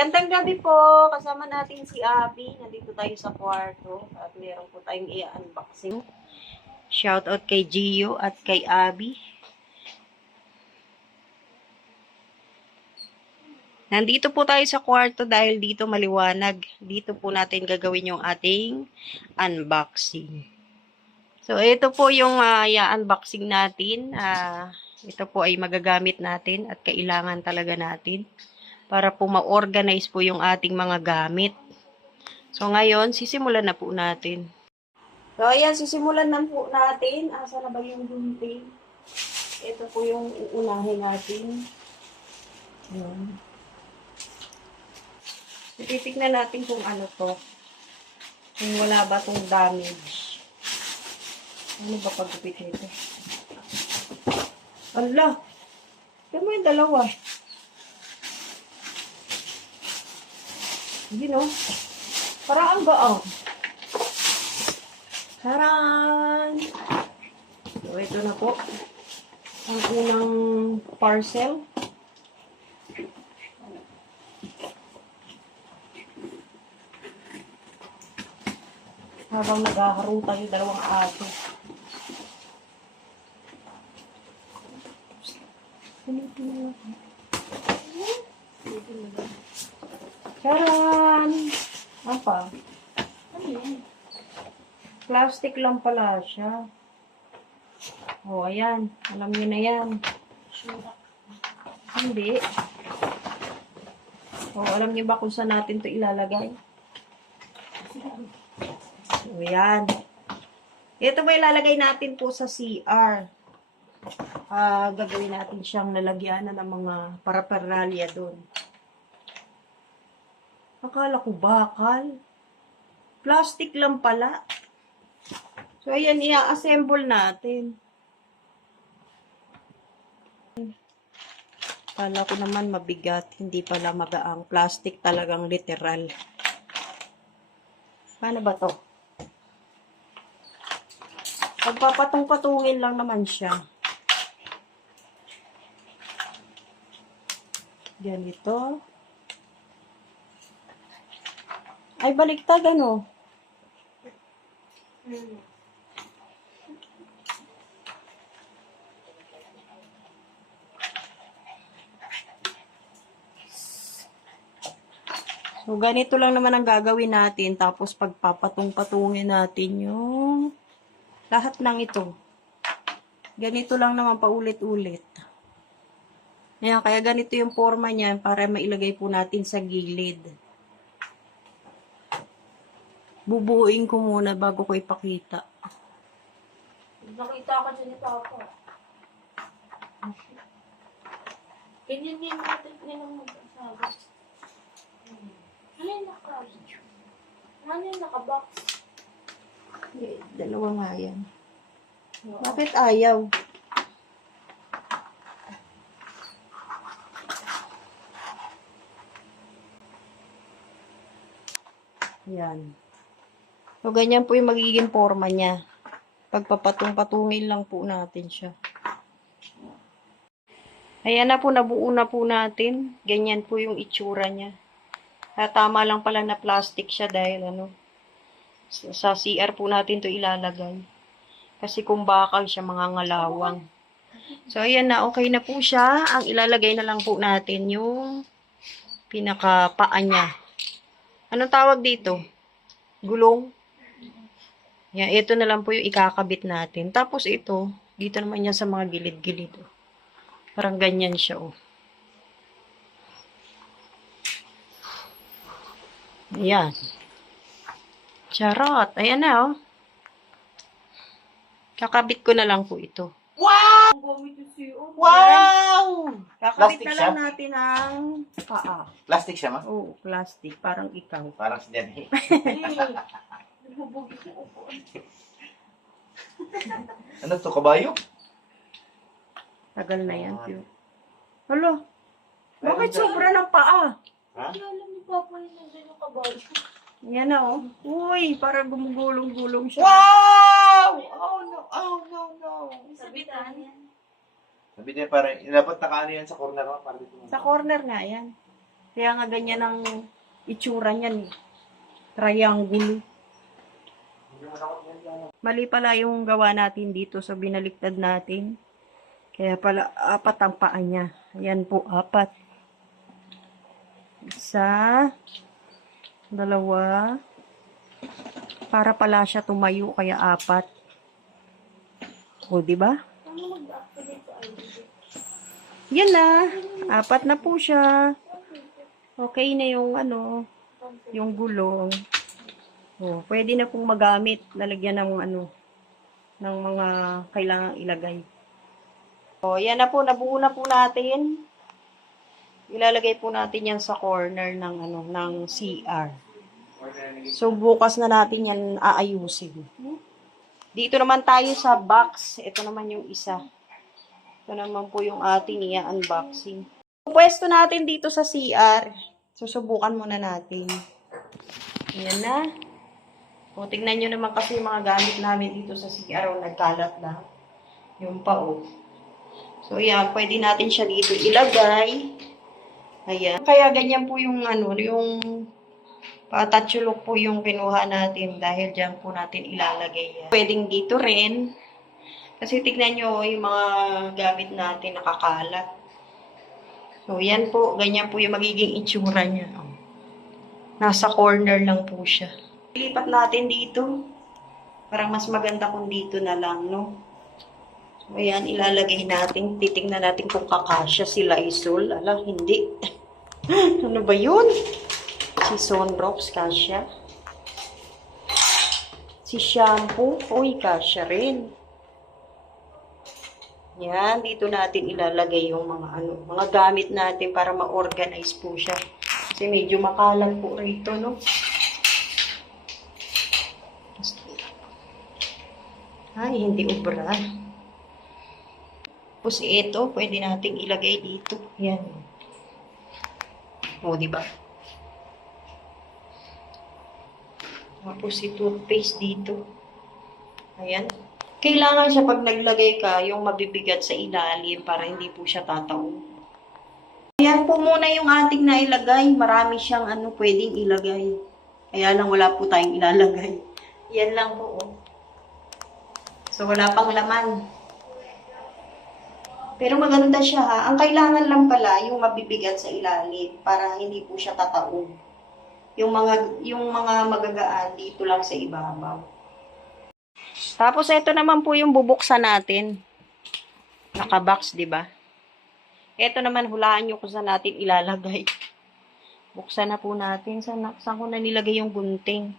Gandang gabi po. Kasama natin si Abby. Nandito tayo sa kwarto. At meron po tayong i-unboxing. Shoutout kay Gio at kay Abby. Nandito po tayo sa kwarto dahil dito maliwanag. Dito po natin gagawin yung ating unboxing. So, ito po yung i-unboxing natin. Ito po ay magagamit natin at kailangan talaga natin para po ma-organize po yung ating mga gamit. So, ngayon, sisimulan na po natin. So, ayan, sisimulan na po natin. Asa na ba yung gunting? Ito po yung uunahin natin. Ayan. So, titignan natin kung ano to. Kung wala ba tong damage. Ano ba paggupit nito? Ala! Tignan mo yung dalawa. You know, parang ang gaang. Taran! So, ito na po. Ang unang parcel. Habang naghaharo tayo, dalawang aso. Taran! Apa? Ano yan? Plastic lang pala siya. O, ayan. Alam niyo na yan. Hindi. O, alam niyo ba kung saan natin to ilalagay? So, ayan. Ito ba ilalagay natin po sa CR? Gagawin natin siyang lalagyan ng mga paraphernalia doon. Akala ko bakal. Plastic lang pala. So, ayan, i-assemble natin. Akala ko naman mabigat. Hindi pala magaang. Plastic talagang literal. Paano ba to? Pagpapatong-patungin lang naman siya. Ganito. Ay, baliktad ano? So, ganito lang naman ang gagawin natin. Tapos, pagpapatong-patungin natin yung lahat ng ito. Ganito lang naman paulit-ulit. Ayan, kaya ganito yung forma niyan para mailagay po natin sa gilid. Bubuuin ko muna bago ko ipakita. Nakita ka dyan ni Papa. Ganyan din natin nilang mag-asaga. Ano yung ano yung naka-box? Dalawa nga yan. Bakit ayaw? Yan. So, ganyan po yung magiging forma niya. Pagpapatong-patungin lang po natin siya. Ayan na po, nabuo na po natin. Ganyan po yung itsura niya. Tama lang pala na plastic siya dahil sa CR po natin to ilalagay. Kasi kung bakal siya, mga ngalawang. So, ayan na. Okay na po siya. Ang ilalagay na lang po natin yung pinakapaa niya. Anong tawag dito? Gulong? Yan, ito na lang po yung ikakabit natin. Tapos ito, dito naman yan sa mga gilid-gilid. Oh. Parang ganyan siya, oh. Ayan. Charot. Ayan na, oh. Kakabit ko na lang po ito. Wow! Wow! Kakabit Plastic na siya? lang natin ang paa. Plastic siya, ma? Oo, plastic. Parang ikaw. Parang si Daddy. Nabubugi ko po. Ano to, kabayo? Tagal na yan, Pio. Hala, bakit sobra ng paa? Ha? Hindi alam ni Papa yung nandun yung kabayo. Yan na, oh. Uy, parang gumugulong-gulong siya. Wow! Oh, no. Oh, no, no. Sabitan yan. Sabi niya, parang, dapat nakaano yan sa corner, ma? Para dito. Sa corner nga yan. Kaya nga ganyan ang itsura niyan. Triangle. Mali pala yung gawa natin dito sa binaliktad natin. Kaya pala, 4 ang paa niya. Ayan po, 4. 1, 2. Para pala siya tumayo, kaya 4. O, diba? Paano mag-activate sa ID? Yan na. 4 na po siya. Okay na yung yung gulong. O, pwede na pong magamit. Lalagyan ng ng mga kailangang ilagay. O, yan na po. Nabuo na po natin. Ilalagay po natin yan sa corner ng CR. So, bukas na natin yan aayusin. Dito naman tayo sa box. Ito naman yung isa. Ito naman po yung ating i-unboxing. Pwesto natin dito sa CR. Susubukan muna natin. Ayan na. O, tingnan nyo naman kasi yung mga gamit namin dito sa CR. O, nagkalat na. Yung pao. So, ayan. Pwede natin siya dito ilagay. Ayan. Kaya ganyan po yung yung patatsulok po yung kinuha natin dahil dyan po natin ilalagay yan. Pwedeng dito rin. Kasi tignan nyo yung mga gamit natin nakakalat. So, yan po. Ganyan po yung magiging itsura niya. Nasa corner lang po siya. Ilipat natin dito. Parang mas maganda kung dito na lang, no? So, ayan, ilalagay natin. Titignan natin kung kakasya si Lysol. Ala, hindi. Ano ba yun? Si Sunrox, kasya. Si shampoo, uy, kasya rin. Yan, dito natin ilalagay yung mga gamit natin para ma-organize po siya. Kasi medyo makalat po rito, no? Ay, hindi ubra. Tapos ito, pwede nating ilagay dito. Yan. O, diba? Tapos si toothpaste dito. Ayan. Kailangan siya pag naglagay ka, yung mabibigat sa ilalim para hindi po siya tataon. Ayan po muna yung ating nailagay. Marami siyang pwedeng ilagay. Kaya lang wala po tayong ilalagay. Yan lang po. Oh. So wala pang laman. Pero maganda siya ha. Ang kailangan lang pala yung mabibigat sa ilalim para hindi po siya tataon. Yung mga magagaan dito lang sa ibabaw. Tapos ito naman po yung bubuksan natin. Naka-box, 'di ba? Ito naman hulaan niyo kung saan natin ilalagay. Buksan na po natin. Saan ko na nilagay yung gunting?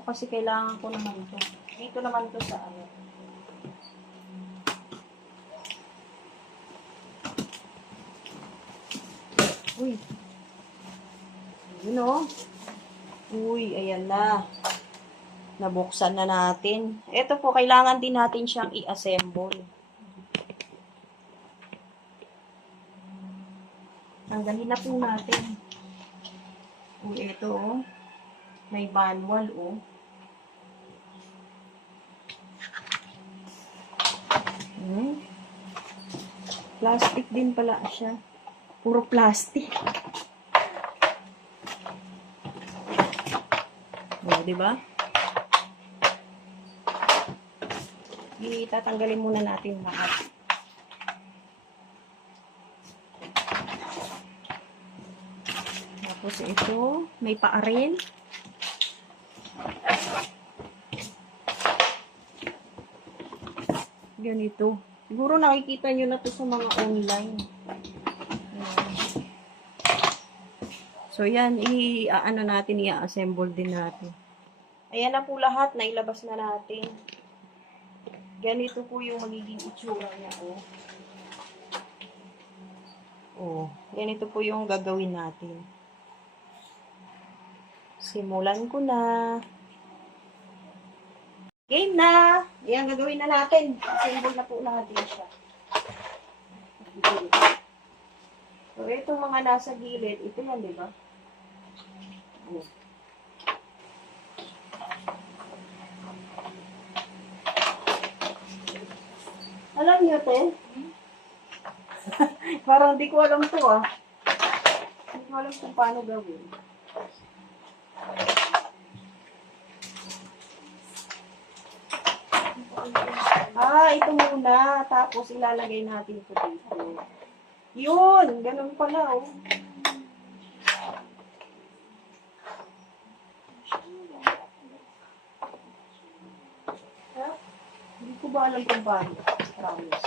O kasi kailangan ko naman 'to. Dito naman 'to sa Uy. Yun o. Uy, ayan na. Nabuksan na natin. Ito po, kailangan din natin siyang i-assemble. Tanggalin na po natin. Uy, ito o. May manual o. Plastic din pala siya. Puro plastic. O, diba? Itatanggalin muna natin lahat. Tapos ito, may paa rin. Ganito. Siguro nakikita nyo na to sa mga online. So, yan, i-assemble din natin. Ayan na po lahat, nailabas na natin. Ganito po yung magiging itsura niya, oh. Oh, ganito po yung gagawin natin. Simulan ko na. Game na! Ayan, gagawin na natin. Assemble na po natin siya. So, itong mga nasa gilid, ito yan, di ba? Alam niyo, te? Parang di ko alam to ah. Hindi ko alam kung paano gawin. Ito muna. Tapos ilalagay natin ito dito. Yun! Ganun pala oh. Hindi ko ba alam kung paano. Promise.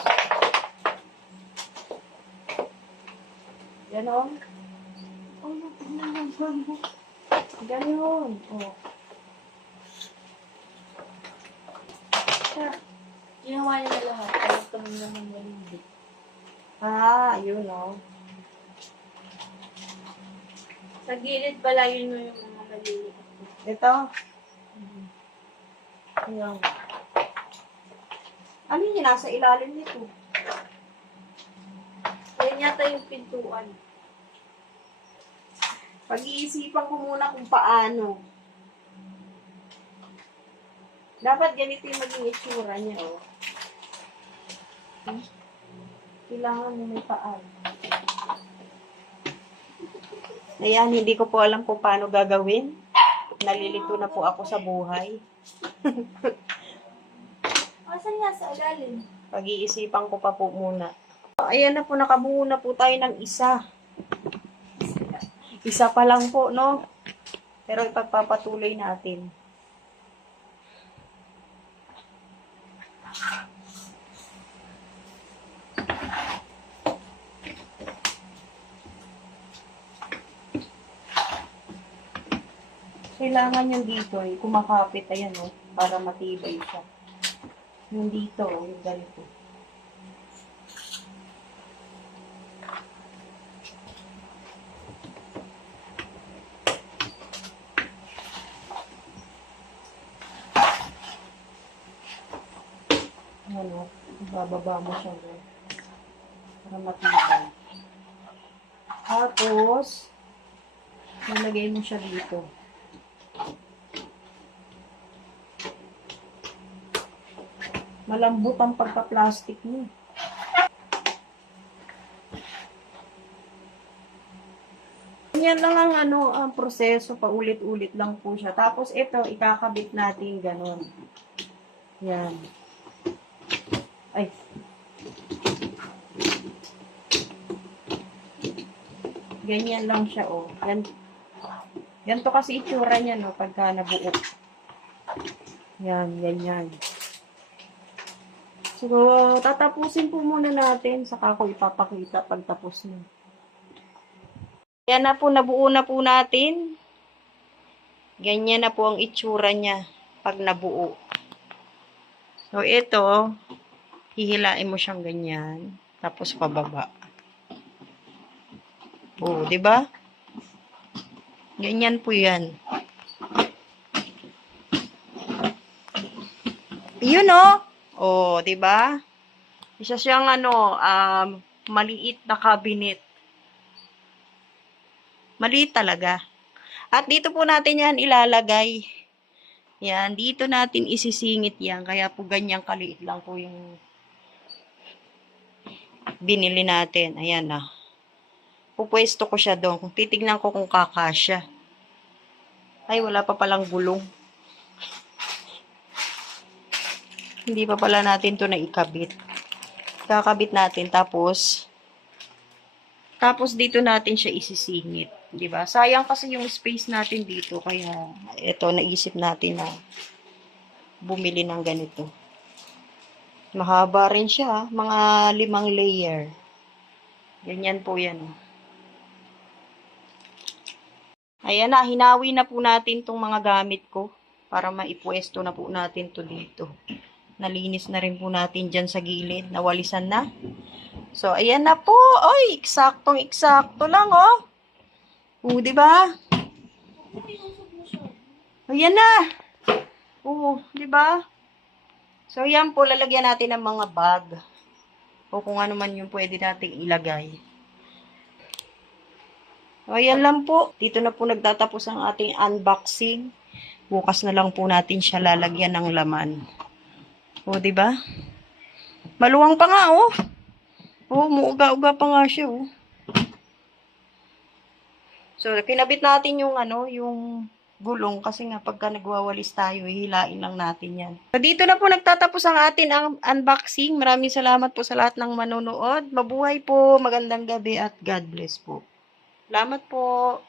Ganon. Ganon. Oh. Ginawa niya na lahat. Tapos kami naman malindi. Yun oh. Sa gilid pala yun mo yung mga maliliit. Ito. Ayan. Ano yun? Nasa ilalim nito. Yan yata yung pintuan. Pag-iisipan ko muna kung paano. Dapat ganito yung maging itsura niya, oh. Kailangan mo may paan. Ayan, hindi ko po alam kung paano gagawin. Nalilito na po ako sa buhay. Asan nga sa ilalim? Pag-iisipan ko pa po muna. Ayan na po, nakabuo na po tayo ng isa. Isa pa lang po, no? Pero ipagpapatuloy natin. Kailangan yung dito, kumakapit, ayan, oh, para matibay siya. Yung dito, yung ganito. Ano, bababa mo siya doon. Para matibay. Tapos, nilagay mo siya dito. Malambot ang pagka-plastic mo. Yan lang ang ang proseso, paulit-ulit lang po siya. Tapos ito, ikakabit natin ganun. Yan. Ay. Ganyan lang siya, oh. Ganito kasi itsura niya, no, pagka nabuo. Yan, ganyan. So, tatapusin po muna natin, saka ko ipapakita pagtapos na. Yan na po, nabuo na po natin. Ganyan na po ang itsura niya pag nabuo. So, ito, hihilain mo siyang ganyan, tapos pababa. Oh, 'di ba? Ganyan po 'yan. 'Yun oh. Oh, 'di ba? Isa siyang maliit na cabinet. Maliit talaga. At dito po natin 'yan ilalagay. Yan, dito natin isisingit 'yan. Kaya po ganyang kaliit lang po yung binili natin. Ayan na. Pupwesto ko siya doon. Kung titignan ko kung kakasya. Ay, wala pa palang gulong. Hindi pa pala natin to na ikabit. Kakabit natin. Tapos dito natin siya isisingit. Diba? Sayang kasi yung space natin dito. Kaya, ito, naisip natin na bumili ng ganito. Mahaba rin siya. Mga 5 layer. Ganyan po yan. Ayan na, hinawi na po natin tong mga gamit ko para maipwesto na po natin to dito. Nalinis na rin po natin dyan sa gilid, nawalisan na. So, ayan na po. Oy, eksaktong-eksakto lang, oh. Oo, di ba? Ayan na. Oo, di ba? So, ayan po, lalagyan natin ng mga bag. O kung ano man yung pwede nating ilagay. O, ayan lang po. Dito na po nagtatapos ang ating unboxing. Bukas na lang po natin siya lalagyan ng laman. O, diba? Maluwang pa nga, oh. Oh, muuga-uga pa nga siya, oh. So, kinabit natin yung yung gulong kasi nga pagka nagwawalis tayo, hihilain lang natin yan. So, dito na po nagtatapos ang atin ang unboxing. Maraming salamat po sa lahat ng manonood. Mabuhay po, magandang gabi at God bless po. Salamat po.